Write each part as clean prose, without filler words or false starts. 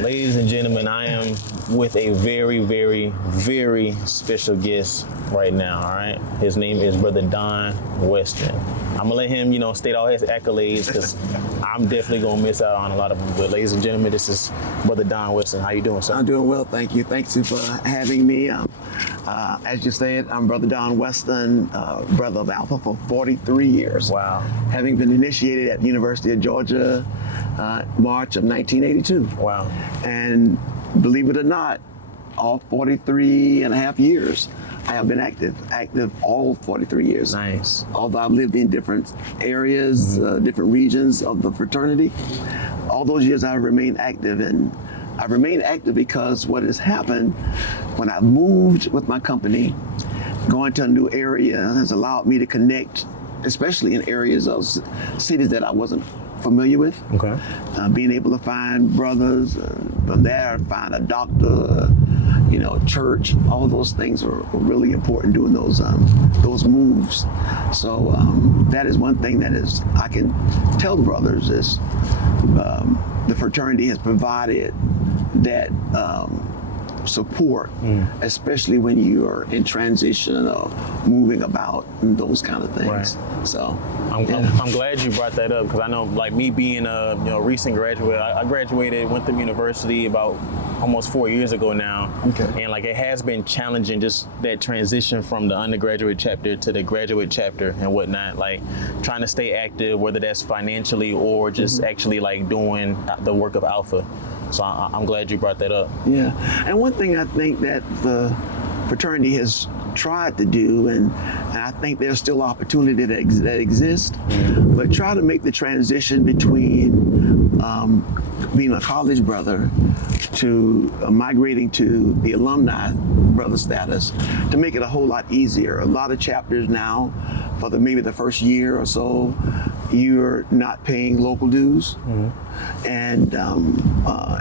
Ladies and gentlemen, I am with a very, very, very special guest right now, all right? His name is Brother Don Weston. I'm gonna let him, state all his accolades because I'm definitely gonna miss out on a lot of them. But ladies and gentlemen, this is Brother Don Weston. How you doing, sir? I'm doing well, thank you. Thanks for having me. As you said, I'm Brother Don Weston, brother of Alpha for 43 years. Wow. Having been initiated at the University of Georgia, March of 1982. Wow. And believe it or not, all 43 and a half years, I have been active all 43 years. Nice. Although I've lived in different areas, different regions of the fraternity, all those years I've remained active, and I've remained active because what has happened when I moved with my company, going to a new area has allowed me to connect, especially in areas of cities that I wasn't familiar with. Okay. Being able to find brothers, from there find a doctor, church, all those things were really important doing those moves. So that is one thing that is I can tell the brothers is the fraternity has provided that support, especially when you are in transition or moving about and those kind of things. Right. So I'm glad you brought that up because I know, like me being a recent graduate, I graduated Weston University about almost 4 years ago now. Okay. And it has been challenging, just that transition from the undergraduate chapter to the graduate chapter and whatnot, like trying to stay active, whether that's financially or just actually doing the work of Alpha. So I'm glad you brought that up. Yeah, and one thing I think that the fraternity has tried to do, and I think there's still opportunity that exists, but try to make the transition between being a college brother to migrating to the alumni brother status, to make it a whole lot easier. A lot of chapters now, for maybe the first year or so, you're not paying local dues, and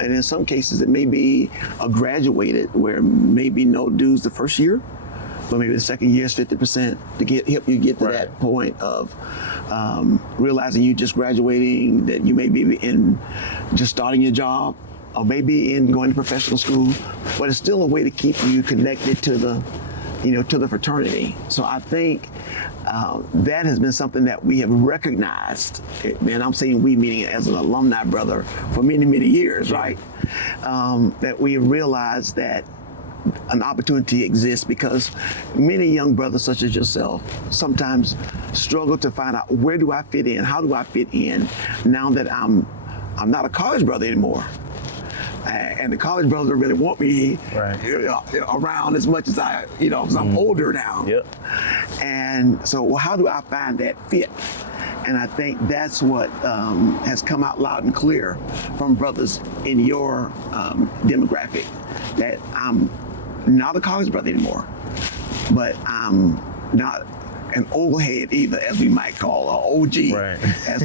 in some cases it may be a graduated where maybe no dues the first year, but maybe the second year is 50% to help you get to that point of realizing you just graduating, that you may be in just starting your job, or maybe in going to professional school, but it's still a way to keep you connected to the to the fraternity. So I think that has been something that we have recognized, and I'm saying we meaning as an alumni brother for many, many years, right? That we have realized that an opportunity exists because many young brothers such as yourself sometimes struggle to find out, where do I fit in? How do I fit in now that I'm not a college brother anymore? And the college brothers don't really want me around as much as I, because I'm older now. Yep. And so, how do I find that fit? And I think that's what has come out loud and clear from brothers in your demographic, that I'm not a college brother anymore, but I'm not an old head either, as we might call, or OG, as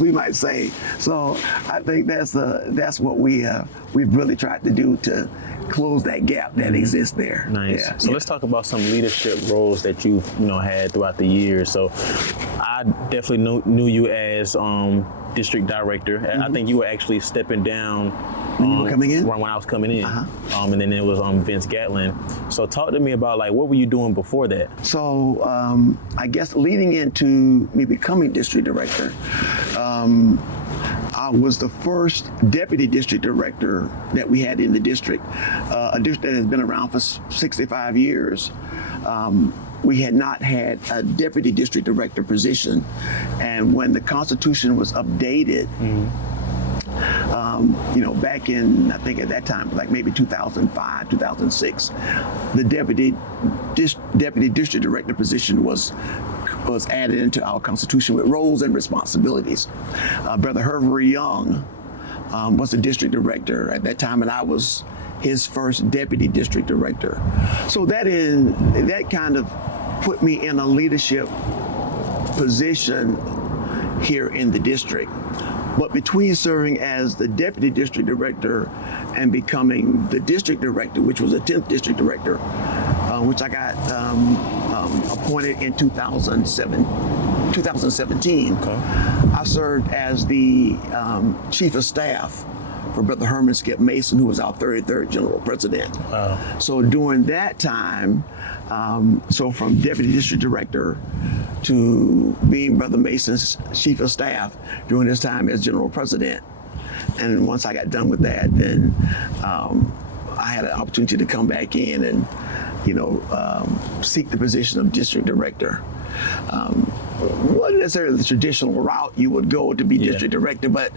we might say. So I think that's what we've really tried to do to close that gap that exists there. Nice. Yeah. So let's talk about some leadership roles that you've had throughout the years. So I definitely knew you as district director. I think you were actually stepping down when you were coming in? When I was coming in. And then it was Vince Gatlin. So talk to me about what were you doing before that? So I guess leading into me becoming district director, I was the first deputy district director that we had in the district, a district that has been around for 65 years. We had not had a deputy district director position, and when the Constitution was updated, back in, I think at that time, maybe 2005, 2006, the deputy district director position was added into our Constitution with roles and responsibilities. Brother Hervery Young was the district director at that time, and I was his first deputy district director. So that kind of put me in a leadership position here in the district. But between serving as the deputy district director and becoming the district director, which was the 10th district director, which I got appointed in 2007. 2017, Okay. I served as the chief of staff for Brother Herman Skip Mason, who was our 33rd General President. Wow. So during that time, so from Deputy District Director to being Brother Mason's Chief of Staff during his time as General President. And once I got done with that, then I had an opportunity to come back in and, seek the position of District Director. Wasn't necessarily the traditional route you would go to be District Director, but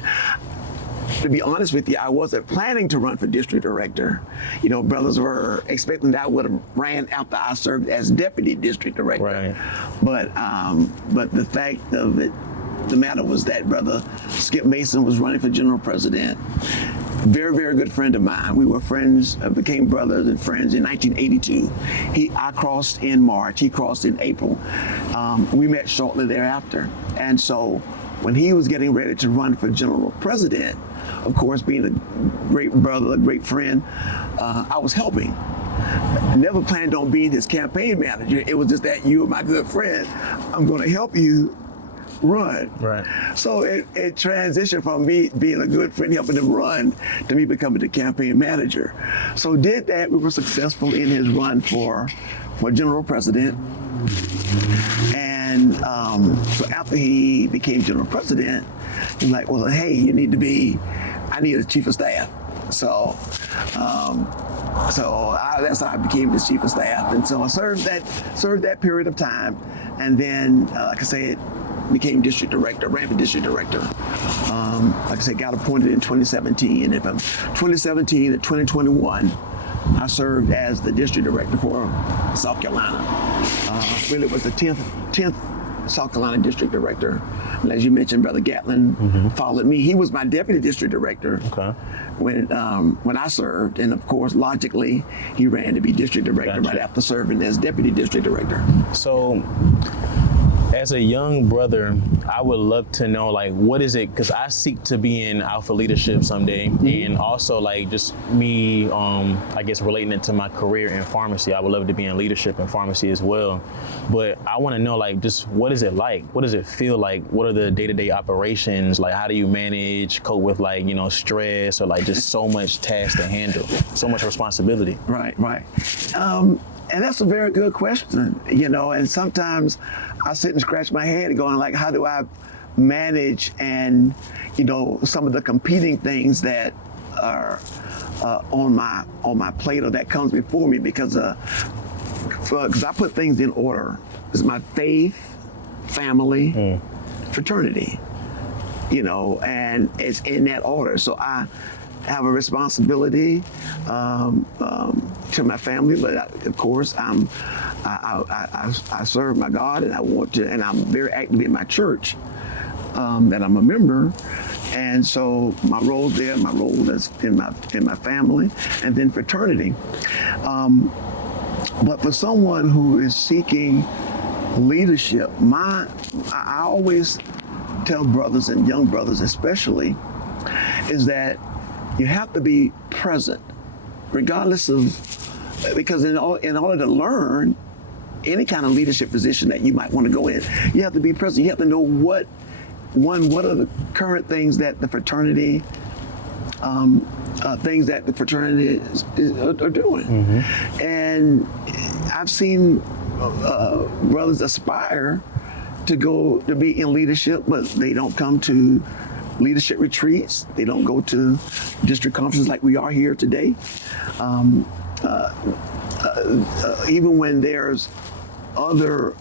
to be honest with you, I wasn't planning to run for District Director. Brothers were expecting that I would have ran after I served as Deputy District Director. Right. But the fact of it, the matter was that Brother Skip Mason was running for General President. Very, very good friend of mine. We were friends, became brothers and friends in 1982. I crossed in March, he crossed in April. We met shortly thereafter. And so when he was getting ready to run for General President, of course, being a great brother, a great friend, I was helping. Never planned on being his campaign manager. It was just that you are my good friend. I'm going to help you run. Right. So it transitioned from me being a good friend helping him run to me becoming the campaign manager. So did that. We were successful in his run for General President. And so after he became General President, he's like, well, hey, I need a chief of staff. So that's how I became the chief of staff. And so I served that period of time. And then, like I said, became district director, ran for district director. Like I said, got appointed in 2017. And from 2017 to 2021, I served as the district director for South Carolina. Really was the 10th South Carolina district director. And as you mentioned, Brother Gatlin followed me. He was my deputy district director when I served. And of course, logically, he ran to be district director right after serving as deputy district director. So, as a young brother, I would love to know, what is it? Because I seek to be in alpha leadership someday, and also, just me, I guess, relating it to my career in pharmacy. I would love to be in leadership in pharmacy as well. But I want to know, just what is it like? What does it feel like? What are the day-to-day operations? How do you manage, cope with, stress, or just so much task to handle, so much responsibility? Right. And that's a very good question, and sometimes I sit and scratch my head going how do I manage and, some of the competing things that are on my plate or that comes before me because I put things in order. It's my faith, family, fraternity, and it's in that order. So I have a responsibility to my family, but of course I serve my God, and and I'm very active in my church that I'm a member, and so my role there, my role is in my family, and then fraternity. But for someone who is seeking leadership, I always tell brothers and young brothers especially, is that you have to be present, regardless of, because in order to learn any kind of leadership position that you might want to go in, you have to be present. You have to know what are the current things that the fraternity, are doing. And I've seen brothers aspire to be in leadership, but they don't come to leadership retreats. They don't go to district conferences like we are here today. Even when there's other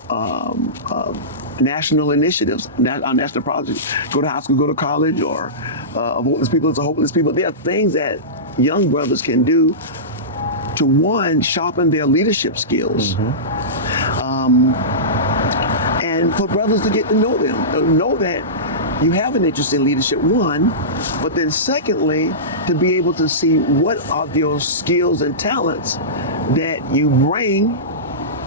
national initiatives, national projects, go to high school, go to college, or a voteless people is a hopeless people. There are things that young brothers can do to, one, sharpen their leadership skills. And for brothers to get to know them, know that you have an interest in leadership, one, but then secondly, to be able to see what are those skills and talents that you bring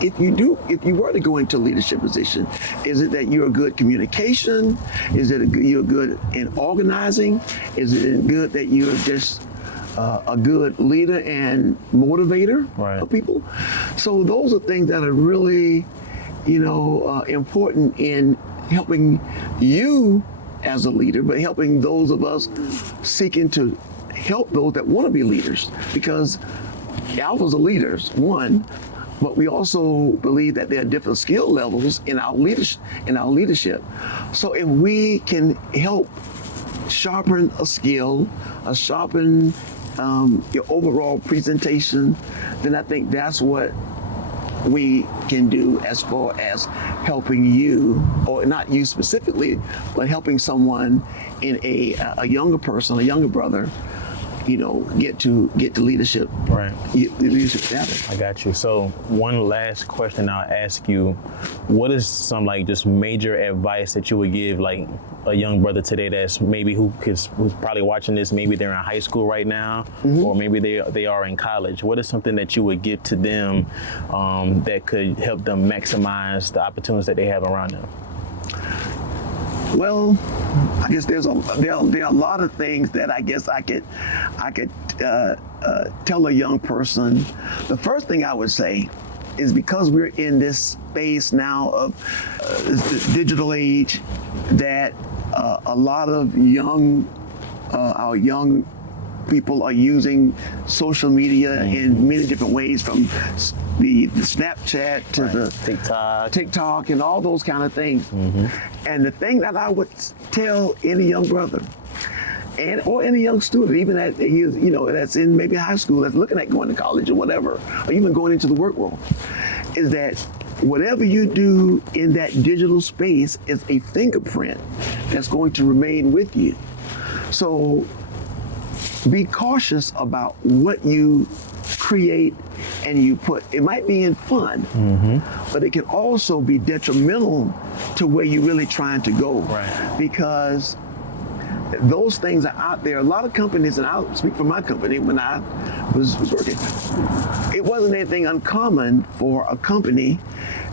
if you were to go into a leadership position. Is it that you're good communication? Is it you're good in organizing? Is it good that you're just a good leader and motivator of people? So those are things that are really, important in helping you as a leader, but helping those of us seeking to help those that want to be leaders. Because alphas are leaders, one, but we also believe that there are different skill levels in our leadership. So if we can help sharpen a skill, sharpen your overall presentation, then I think that's what we can do as far as helping you, or not you specifically, but helping someone in a younger person, a younger brother, get to leadership. Right. Leadership status. I got you. So one last question I'll ask you: what is some just major advice that you would give like a young brother today that's maybe who's probably watching this? Maybe they're in high school right now, or maybe they are in college. What is something that you would give to them that could help them maximize the opportunities that they have around them? Well, I guess there are a lot of things that I guess I could tell a young person. The first thing I would say is, because we're in this space now of this digital age, that a lot of our young people are using social media in many different ways, from the Snapchat to the TikTok and all those kind of things. And the thing that I would tell any young brother or any young student, even that's in maybe high school, that's looking at going to college or whatever, or even going into the work world, is that whatever you do in that digital space is a fingerprint that's going to remain with you. So be cautious about what you create and you put. It might be in fun, but it can also be detrimental to where you're really trying to go. Right. Because those things are out there. A lot of companies, and I'll speak for my company, when I was working, it wasn't anything uncommon for a company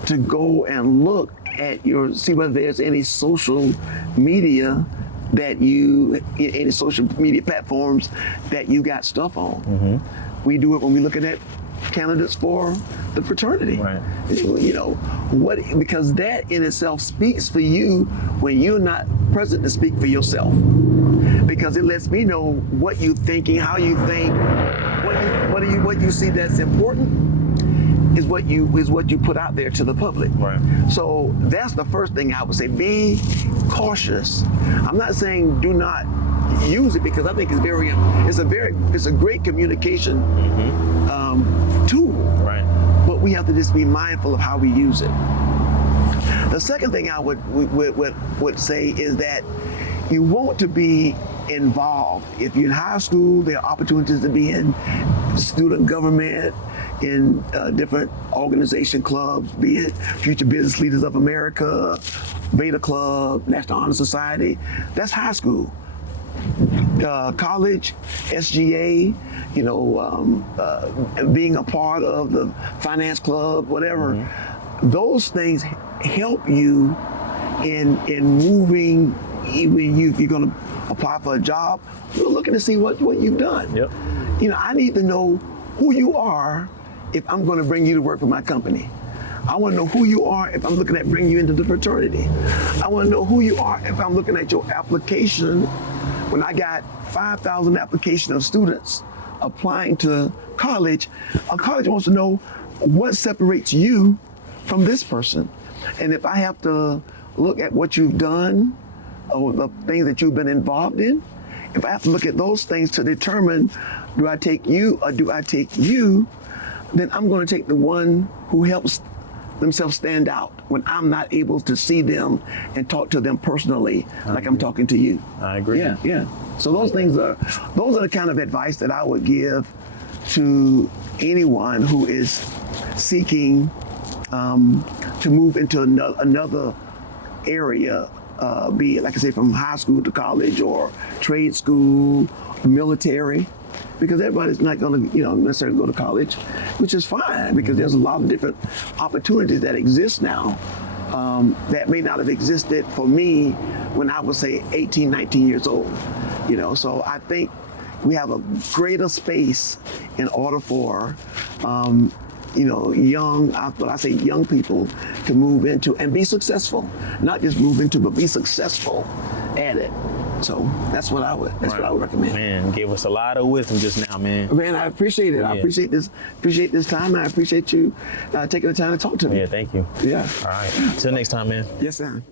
to go and look at see whether there's any social media any social media platforms that you got stuff on. We do it when we're looking at candidates for the fraternity. Right. Because that in itself speaks for you when you're not present to speak for yourself. Because it lets me know what you're thinking, how you think, what you see that's important is what you put out there to the public. Right. So that's the first thing I would say. Be cautious. I'm not saying do not use it, because I think it's a great communication tool. Right. But we have to just be mindful of how we use it. The second thing I would say is that you want to be involved. If you're in high school, there are opportunities to be in student government, in different organization clubs, be it Future Business Leaders of America, Beta Club, National Honor Society. That's high school. College, SGA, being a part of the finance club, whatever. Those things help you in moving. Even if you're going to apply for a job, we're looking to see what you've done. Yep. I need to know who you are if I'm going to bring you to work for my company. I want to know who you are if I'm looking at bringing you into the fraternity. I want to know who you are if I'm looking at your application. When I got 5,000 applications of students applying to college, a college wants to know what separates you from this person. And if I have to look at what you've done or the things that you've been involved in, if I have to look at those things to determine, do I take you or do I take you, then I'm going to take the one who helps themselves stand out when I'm not able to see them and talk to them personally like I'm talking to you. I agree. Yeah. So those are the kind of advice that I would give to anyone who is seeking to move into another area, be it, like I say, from high school to college or trade school, military. Because everybody's not going to, necessarily go to college, which is fine, because there's a lot of different opportunities that exist now that may not have existed for me when I was, say, 18, 19 years old. So I think we have a greater space in order for what I say, young people to move into and be successful. Not just move into, but be successful at it. So that's what I would recommend. Man, gave us a lot of wisdom just now, man. Man, I appreciate it. Yeah. I appreciate this time. I appreciate you taking the time to talk to me. Yeah, thank you. Yeah. All right. Till next time, man. Yes, sir.